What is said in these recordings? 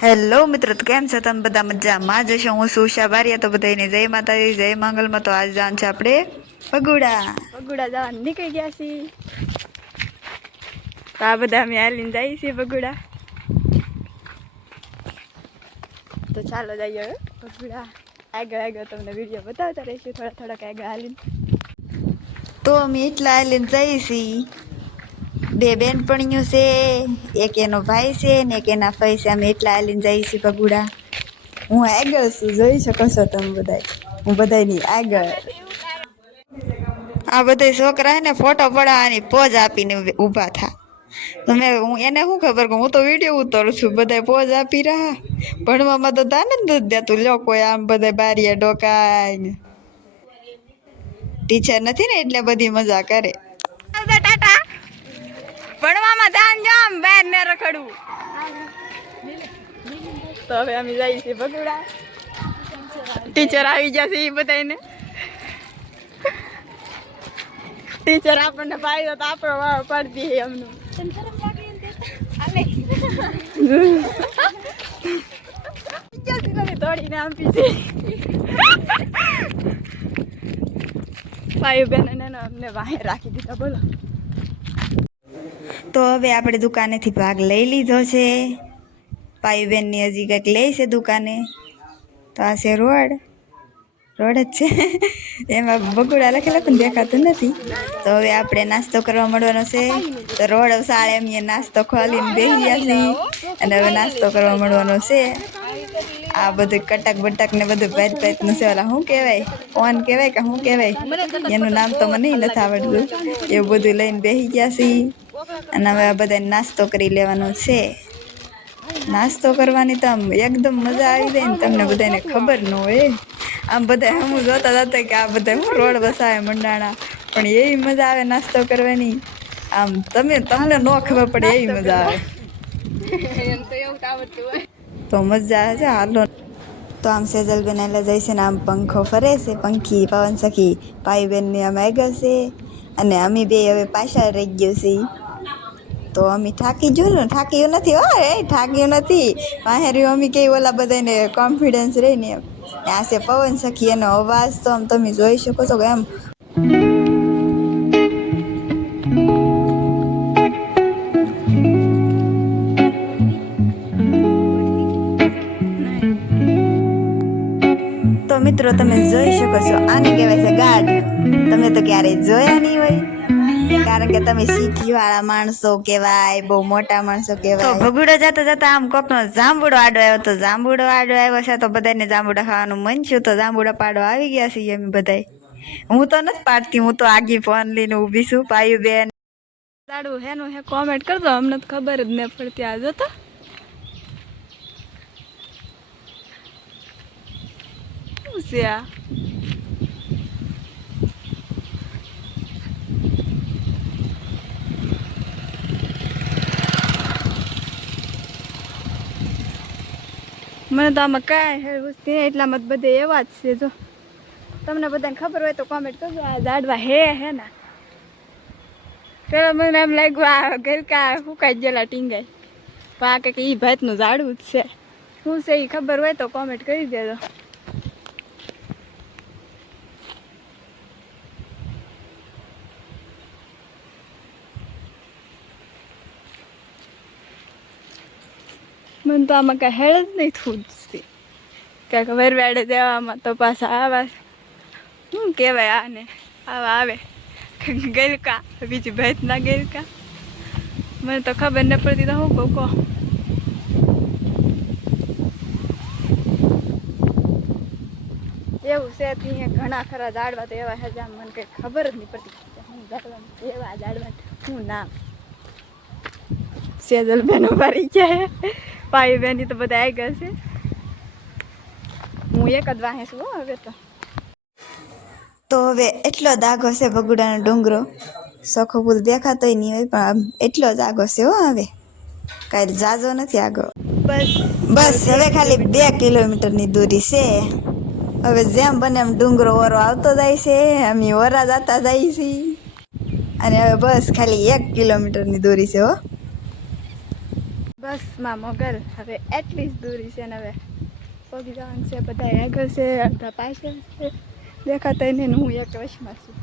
Hello મિત્રો, તો કેમ છો તમે બધા? મજામાં જશો? હું છું ઉષા બારિયા. તો બધાને જય માતાજી, જય મંગલમાં. તો આજ જાન છે આપણે બગુડા જવા નીકળી ગયા છીએ. તો આ બધા અમે હાલીને જઈએ છીએ બગુડા. તો ચાલો જઈએ હવે બગુડા. આગળ આગળ તમને વિડીયો બતાવતા રહીશું, થોડાક આગળ હાલીને. તો અમે એટલા હાલીને જઈએ છીએ. બે બેનપણીઓ છે, એક એનો ભાઈ છે ને એક એના ફઈ છે. અમે એટલા હાલીને જઈએ છીએ બગુડા. હું આગળ છું, જોઈ શકો છો તમે બધા. હું બધાની આગળ. આ બધા છોકરા હે ને ફોટો પડાવવાની પોઝ આપીને ઊભા થા. હું એને શું ખબર કે હું તો વિડીયો ઉતારું છું. બધા પોઝ આપી રહ્યા. ભણવામાં તો ધ્યાન જ નથી દેતું. લોકો આમ બધા બારીએ ડોકાય ને. ટીચર નથી ને એટલે બધી મજા કરે. ટાટા ભણવામાં ધ્યાન જો, આમ બહાર ને રખડવું. તો હવે અમે જઈએ છીએ બગુડા. ટીચર આવી ગયા છે એ બધાને. ટીચર આપણને પાડ્યો તો આપણો વાળ પાડી દે એમનું. દોડીને આપી છે ભાઈ બેન અમને વાહે રાખી દીધા. બોલો. તો હવે આપણે દુકાનેથી ભાગ લઈ લીધો છે. પાયુબેનની હજી કંઈક લે છે દુકાને. તો આ છે રોડ જ છે. એમાં બગુડા લખેલા પણ દેખાતું નથી. તો હવે આપણે નાસ્તો કરવા મળવાનો છે. તો રોડ સાળે એમ નાસ્તો ખોલીને બેસી ગયા છીએ અને હવે નાસ્તો કરવા મળવાનો છે. આ બધું કટક બટક ને બધું ભાતનું છે. ઓલા શું કહેવાય, કોણ કહેવાય કે શું કહેવાય, એનું નામ તો મને નથી આવડતું. એવું બધું લઈને બેસી ગયા છીએ અને હવે આ બધા નાસ્તો કરી લેવાનો છે. નાસ્તો કરવાની તો આમ એકદમ મજા આવી જાય ને. તમને બધાને ખબર ન હોય. આમ બધા હું જોતા જતા કે આ બધા હું રોડ વસાવે મંડાણા, પણ એવી મજા આવે નાસ્તો કરવાની. આમ તમને ન ખબર પડે એવી મજા આવે. તો મજા છે. હાલો. તો આમ સેજલબેન એટલે જાય છે ને આમ પંખો ફરે છે. પંખી પવન સખી ભાઈબેનની આમ આગળ છે અને અમે બે હવે પાછા રહી ગયો છે. તો અમે થાકી થાક્યું નથી. થાક્યું નથી. વાહેર્યું અમે કે ઓલા બધાને કોન્ફિડન્સ રહી ને એમ. આ છે પવન સખી, એનો અવાજ તો આમ તમે જોઈ શકો છો કે એમ. તો મિત્રો તમે જોઈ શકો છો, આને કહેવાય છે ગાઢ. તમે તો ક્યારેય જોયા નહીં હોય, કારણ કે તમે સિટી વાળા માણસો કહેવાય, બહુ મોટા માણસો કહેવાય. તો ભગુડા જતા જતા આમ કોકનો જાંબુડો આડો આવ્યો. તો જાંબુડો આડો આવ્યો છે તો બધાને જાંબુડા ખાવાનું મન થયું. તો જાંબુડા પાડવા આવી ગયા છીએ અમે બધાય. હું તો નથી પાડતી, હું તો આગી ફોન લઈને ઊભી છું. પાયુબેન દાડું હેનું હે કોમેન્ટ કરજો, અમને તો ખબર જ ન પડતી. આ જોતો શું છે આ? મને તો આમાં કાંઈ હેવું છે એટલામાં બધે એવા જ છે. જો તમને બધાને ખબર હોય તો કોમેન્ટ કરજો. આ ઝાડવા હે ને પેલા મને એમ લાગ્યું આ ગરકા ફૂંકાઈ ગયેલા ટીંગાઈ, પણ આ કંઈક એ ભાતનું ઝાડવું જ છે. શું છે એ ખબર હોય તો કોમેન્ટ કરી દેજો. મને તો આમાં કાંઈ હેળ જ નહીં થૂજતી. કાંઈક વરવાડે દેવામાં તો પાછા આવા શું કહેવાય આને, આવા આવે ગલકા, બીજી ભાતના ગલકા. મને તો ખબર ન પડતી તો હું કહું કહો. એવું છે અહીંયા ઘણા ખરા ઝાડવા તો એવા છે જ્યાં મને કંઈ ખબર જ નહીં પડતી હું ઝાડવા એવા ઝાડવા શું નામ. સેજલબેન ઉભારી ગયા, પાયુબેન તો બધા આવી ગયા છે. હું એક જ વાહે છું હવે તો હવે એટલો દાગો છે બગુડાનો ડુંગરો. સખો પુલ દેખાતોય નહીં હોય, પણ આમ એટલો જ આગો છે. હવે કાંઈ જાજો નથી આગો. બસ હવે ખાલી 2 કિલોમીટરની દૂરી છે. હવે જેમ બને એમ ડુંગરો ઓરો આવતો જાય છે, અમે ઓરા જતા જાય છીએ અને હવે બસ ખાલી 1 કિલોમીટરની દૂરી છે. હો બસમાં મોગલ હવે એટલી જ દૂરી છે ને હવે પગી જવાનું છે. બધા આગળ છે, અડધા પાછળ છે, દેખાતા નહીં ને હું એક વશમાં છું.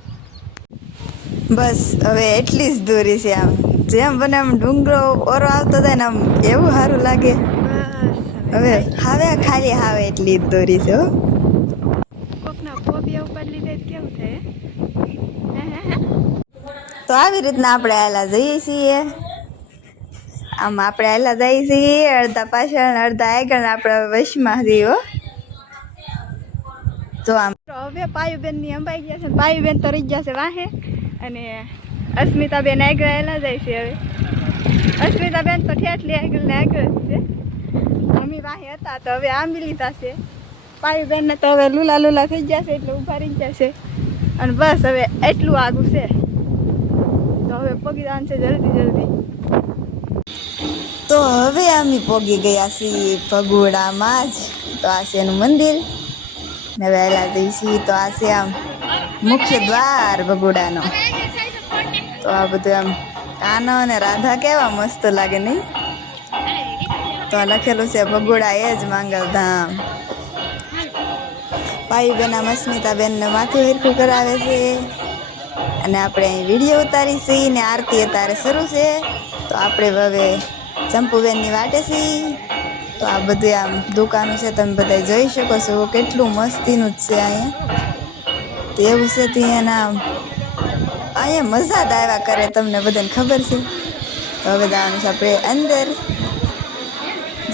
બસ હવે એટલી જ દૂરી છે. આમ જેમ બને આમ ડુંગરો ઓરો આવતો થાય ને આમ એવું સારું લાગે. બસ હવે હવે ખાલી હાવે એટલી જ દૂરી છે. હો કોકના ફોબિયા ઉપર લીધે કેવું થાય તો આવી રીતના આપણે આયલા જઈએ છીએ. આમ આપણે આયલા જઈએ છીએ, અડધા પાછળ ને અડધા આગળ, આપણે વશમાં છીએ. હો તો આમ હવે પાયુબેન ની અંબાઈ ગયા છે. પાયુબેન તો રહી ગયા છે વાહે અને અસ્મિતાબેન આગળ આવેલા જાય છે. હવે અસ્મિતાબેન તો ઠેઠલી આગળ ને આગળ જ છે. અમે વાહે હતા તો હવે આંબી લીધા છે. પાયુબેન ને તો હવે લૂલા લૂલા થઈ ગયા છે એટલે ઊભા રહી ગયા છે. અને બસ હવે એટલું આગું છે તો હવે પગી જવાનું છે જલ્દી જલ્દી. તો હવે અમે પોગી ગયા છીએ ભગોડામાં જ. તો આ છે એનું મંદિર ને વહેલા જઈશી. તો આ છે આમ મુખ્ય દ્વાર ભગોડાનો. તો આ બધું આમ કાનો અને રાધા કેવા મસ્ત લાગે નહીં. તો આ લખેલું છે ભગોડા એ જ માંગલધામ. પાયુબેન આમ અસ્મિતાબેન ને માથું હરખું કરાવે છે અને આપણે અહીં વિડીયો ઉતારી છીએ ને આરતી અત્યારે શરૂ છે. તો આપણે હવે ચંપુબેનની વાટે છીએ. તો આ બધું આમ દુકાનો છે, તમે બધા જોઈ શકો છો કેટલું મસ્તીનું જ છે અહીંયા. તો એવું છે તો અહીંયા મજા જ આવ્યા કરે, તમને બધાને ખબર છે. તો હવે જવાનું છે આપણે અંદર.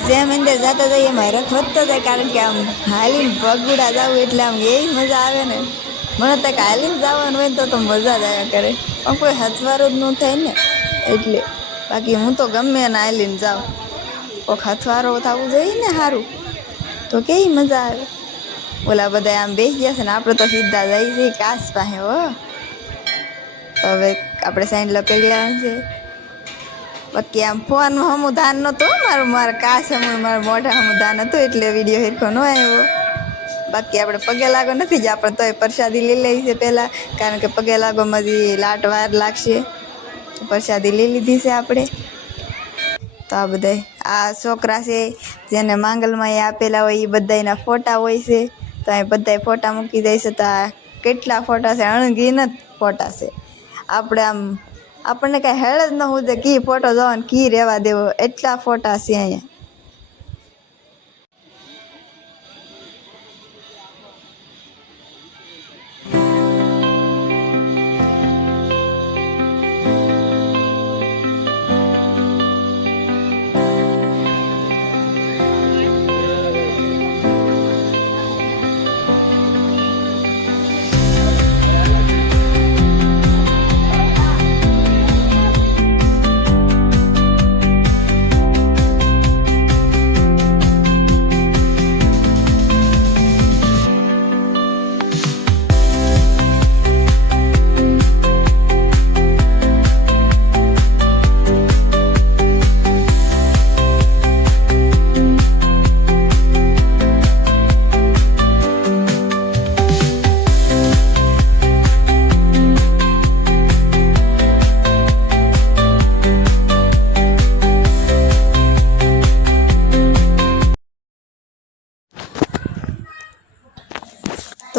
જેમ અંદર જતા જઈએ એમાં રખ વધતો જાય, કારણ કે આમ હાલીને ભગુડા જવું એટલે આમ એવી મજા આવે ને. મને તો હાલીને જવાનું હોય ને તો મજા જ આવ્યા કરે, પણ કોઈ હથવારો જ ન થાય ને એટલે. બાકી હું તો ગમે એને હાલીને જાઉં, કોઈક હથવારો થવું જોઈએ ને સારું, તો કેવી મજા આવે. ઓલા બધા આમ બેસી ગયા છે ને આપણે તો સીધા જઈએ છીએ કાસ પાસે. હો તો હવે આપણે સાઈડ લપેડી લેવાનું છે. બાકી આમ ફોનમાં હમું ધાન નહોતું મારા કાસ હમું મારા મોઢા હમું ધાન હતું એટલે વિડીયો હેરખો ન આવ્યો. બાકી આપણે પગે લાગો નથી જ, આપણે તોય પ્રસાદી લઈ લઈ છે પહેલાં, કારણ કે પગે લાગોમાં જે લાટ વાર લાગશે. પ્રસાદી લઈ લીધી છે આપણે. તો આ બધા આ છોકરા છે જેને માંગલમાં એ આપેલા હોય એ બધાના ફોટા હોય છે. તો અહીં બધા ફોટા મૂકી જાય છે. તો આ કેટલા ફોટા છે, અણગિનત ફોટા છે. આપણે આમ આપણને કાંઈ હેળ જ ન હું છે કી ફોટો જોવો ને કી રહેવા દેવો, એટલા ફોટા છે અહીંયા.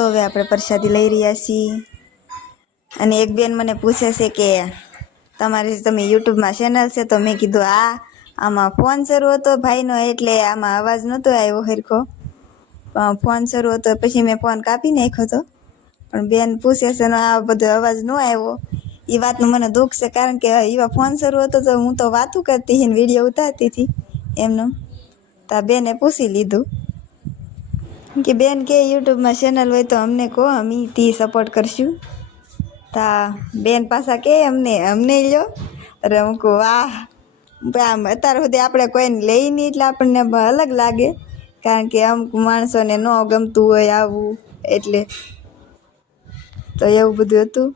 તો હવે આપણે પ્રસાદી લઈ રહ્યા છીએ. અને એક બેન મને પૂછે છે કે તમે યુટ્યુબમાં ચેનલ છે? તો મેં કીધું હા, આમાં ફોન શરૂ હતો ભાઈનો એટલે આમાં અવાજ નહોતો આવ્યો સરખો. ફોન શરૂ હતો પછી મેં ફોન કાપી નાખ્યો હતો. પણ બેન પૂછે છે ને આ બધો અવાજ ન આવ્યો, એ વાતનું મને દુઃખ છે, કારણ કે એવા ફોન શરૂ હતો તો હું તો વાતું કરતી હતી ને વિડીયો ઉતારતી હતી એમનું. તો આ બેને પૂછી લીધું કે બેન કે યુટ્યુબમાં ચેનલ હોય તો અમને કહો, અમે તી સપોર્ટ કરશું. તા બેન પાછા કે અમને લ્યો. અરે હું કહું વાહ, આમ અત્યાર સુધી આપણે કોઈને લઈ નહીં એટલે આપણને અલગ લાગે, કારણ કે અમુક માણસોને ન ગમતું હોય આવું એટલે. તો એવું બધું હતું.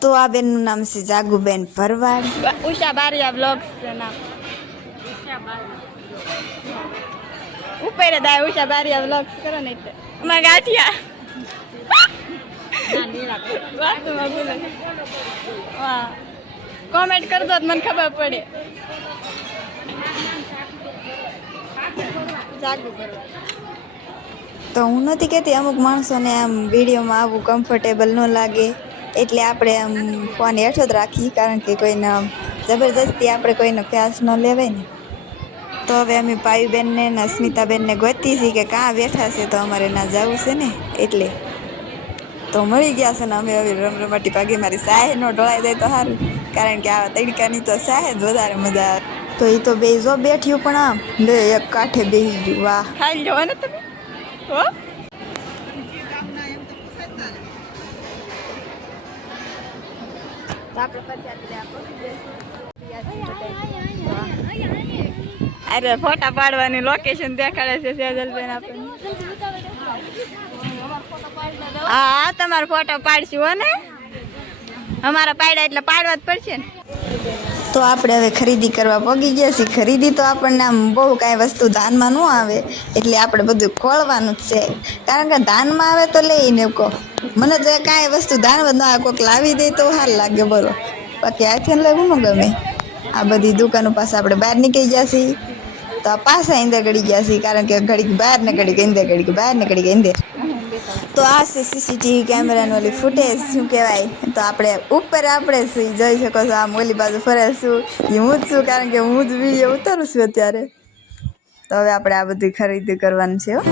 તો આ બેનનું નામ છે જાગુબેન ભરવાડ. ઉષા બારિયા વ્લોગ્સ છે નામ. ઉપર જ આ ઉષા બારિયા વ્લોગ્સ કરો ને એટલે અમારા ગાંઠિયા કોમેન્ટ કરજો તો મને ખબર પડે. આગળ કરવા. તો હું નથી કહેતી અમુક માણસોને આમ વિડીયોમાં આવવું કમ્ફર્ટેબલ ન લાગે એટલે આપણે આમ ફોન હેઠો જ રાખીએ કારણ કે કોઈને જબરજસ્તી આપણે કોઈને ફ્યાસ ન લેવાય ને. તો હવે અમે પાયુબેનને ને અસ્મિતાબેનને ગોતી છીએ કે કાં બેઠા છે તો અમારે ના જવું છે ને એટલે તો મળી ગયા છે ને અમે હવે રમરમાટી ભાગી મારી સાહે નો ઢોળાઈ જાય તો સારું કારણ કે આ તડકાની તો સાહે જ વધારે મજા આવે. તો એ તો બે જો બેઠ્યું પણ આમ લે એક કાંઠે બેસી ગયું. વાહ ખાઈ લો ને તમે હો. અરે ફોટા પાડવાની લોકેશન દેખાડે છે સેજલબેન આપણને. હા તમારો ફોટો પાડશું હો ને અમારા પાડ્યા એટલે પાડવા જ પડશે ને. તો આપણે હવે ખરીદી કરવા પગી ગયા છીએ. ખરીદી તો આપણને આમ બહુ કાંઈ વસ્તુ ધાનમાં ન આવે એટલે આપણે બધું ખોળવાનું જ છે કારણ કે ધાનમાં આવે તો લઈને કહો. મને તો કાંઈ વસ્તુ ધાનમાં ન આવે કોઈક લાવી દે તો સારું લાગે બોલો બાકી આથી લેવું ન ગમે. આ બધી દુકાનો પાસે આપણે બહાર નીકળી ગયા છીએ તો આ પાછા અંદર ગળી ગયા છીએ કારણ કે ઘડીક બહાર ને ઘડીક અંદર ઘડીક બહાર ને ઘડીક અંદર. તો આ છે સીસીટીવી કેમેરાની ઓલી ફૂટેજ શું કહેવાય તો આપણે ઉપર આપણે જોઈ શકો છો આમ ઓલી બાજુ ફરે છું એ હું જ છું કારણ કે હું જ વિડીયો ઉતારું છું અત્યારે. તો હવે આપણે આ બધી ખરીદી કરવાની છે હો.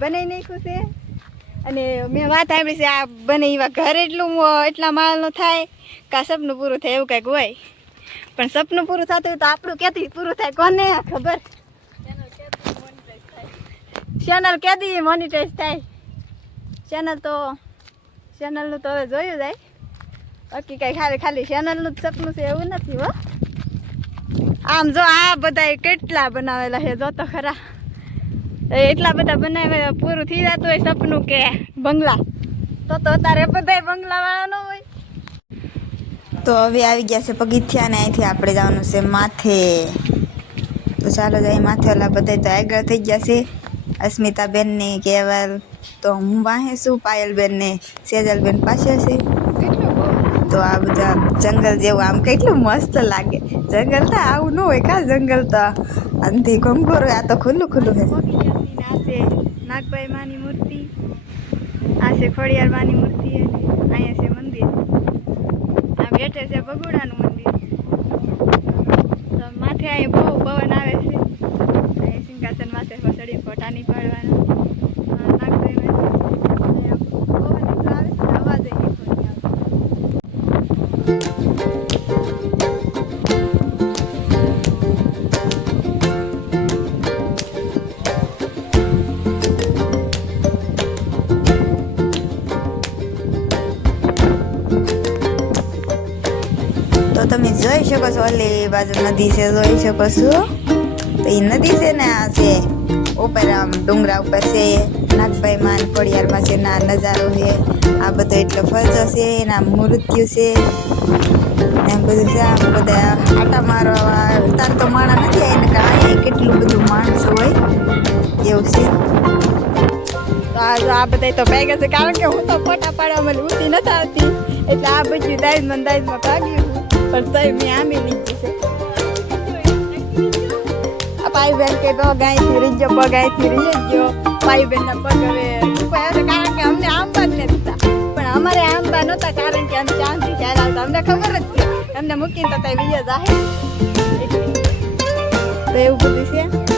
બનાવી નાખ્યું છે અને મેં વાત સાંભળી છે આ બને એવા ઘર એટલા માળનું થાય કાં સપનું પૂરું થાય એવું કંઈક હોય પણ સપનું પૂરું થતું હોય તો આપણું ક્યાંથી પૂરું થાય કોને ખબર. ચેનલ ક્યાંથી મોનિટાઈઝ થાય ચેનલનું તો હવે જોયું જાય બાકી કંઈ ખાલી ચેનલનું જ સપનું છે એવું નથી હો. આમ જો આ બધા કેટલા બનાવેલા છે જો તો ખરા એટલા બધા બનાવ્યા પૂરું થઈ જતું હોય સપનું કે બંગલા તો અત્યારે બધા બંગલા વાળા ન હોય. તો હવે આવી ગયા છે પગથિયા ને અહીંથી આપણે જવાનું છે માથે. તો ચાલો જાય માથે. ઓલા બધા તો આગળ થઈ ગયા છે અસ્મિતાબેન ને કેવલ તો હું વાહે છું પાયલબેન ને સેજલબેન પાસે છે. તો આ બધા જંગલ જેવું આમ કેટલું મસ્ત લાગે. જંગલ તો આવું ન હોય કા જંગલ તો અંધી ઘંઘોર આ તો ખુલ્લું ખુલ્લું છે. આ છે નાગભાઈ માની મૂર્તિ આ છે ખોડિયાર માની મૂર્તિ અહીંયા છે મંદિર આ બેઠે છે ભગોડાનું મંદિર. તો માથે અહીં બહુ પવન આવે છે અહીંયા સિંહાસન માથે ચડી ફોટા નહીં પાડવાના. નાગભાઈ પવન એટલો આવે છે અવાજ નહીં આવે. તો તમે જોઈ શકો છો ઓલી બાજુ નદી છે જોઈ શકો છો. તો એ નદી છે ને આ છે ઉપર આમ ડુંગરા ઉપર છે નાગભાઈ માન ખોડિયારમાં છે ના નજારો છે આ બધો એટલો ફરજો છે એના મૃત્યુ છે એમ બધું છે. આમ બધા આટા મારવા તાર તો માણા નથી આવીને કાંઈ કેટલું બધું માણસો હોય એવું છે. તો આ બધા તો ભેગા છે કારણ કે હું તો ફોટા પાડવા મને ઊંચી નથી આવતી એટલે આ બધું દાઈજમાં ભાગ્યું પણ તોય મેં આંબી લીધી છે. આ પાયુબેન કે તો ગાયથી રીજો ગાયથી રીજ ગયો પાયુબેનના પગ હવે કારણ કે અમને આંબા જ નથી પણ અમારે આંબા નહોતા નહોતા કારણ કે આમ ચાંદથી ચાલ્યા આવતા અમને ખબર જ છે એમને મૂકીને તો ત્યાં બીજા જાહે તો એવું બધું છે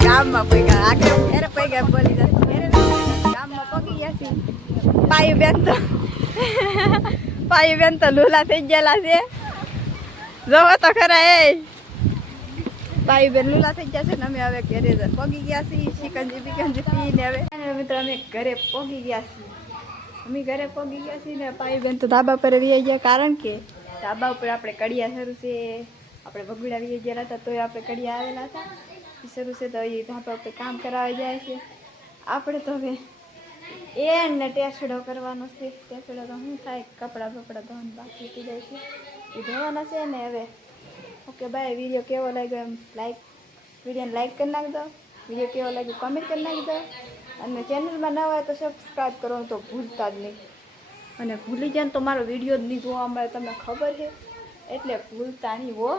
ગામમાં પૈગા આગળ ઘેરે પૈગા બોલી જાય ઘેરે ગામમાં પગી ગયા છે પાયુ બેન તો લૂલા થઈ ગયેલા છે જોવો તો ખરા એ પાયુ બેન લૂલા થઈ ગયા છે ને અમે હવે ઘરે પગી ગયા છીએ શિકંજી બિકંજી પીને હવે મિત્રો અમે ઘરે પગી ગયા છીએ ને પાયુ બેન તો ધાબા પર વી ગયા કારણ કે ધાબા ઉપર આપણે કડિયા શરૂ છે આપણે ભગુડા વી ગયા હતા તોય આપણે કડિયા આવેલા હતા શરૂ છે તો એ ધાબા ઉપર કામ કરાવી જાય છે આપણે તો હવે એને ટેસડો કરવાનો છે ટેસડો તો શું થાય કપડાં બપડા ધોવાનું બાકી થઈ જાય છે એ ધોવાના છે ને હવે ઓકે બાય વિડીયો કેવો લાગ્યો એમ વિડીયોને લાઈક કરી નાખજો વિડીયો કેવો લાગ્યો કમેન્ટ કરી નાખજો અને ચેનલમાં ન હોય તો સબસ્ક્રાઈબ કરવાનું તો ભૂલતા જ નહીં અને ભૂલી જાય ને તો મારો વિડીયો જ નહીં જોવા મળે તમને ખબર છે એટલે ભૂલતા નહીં હો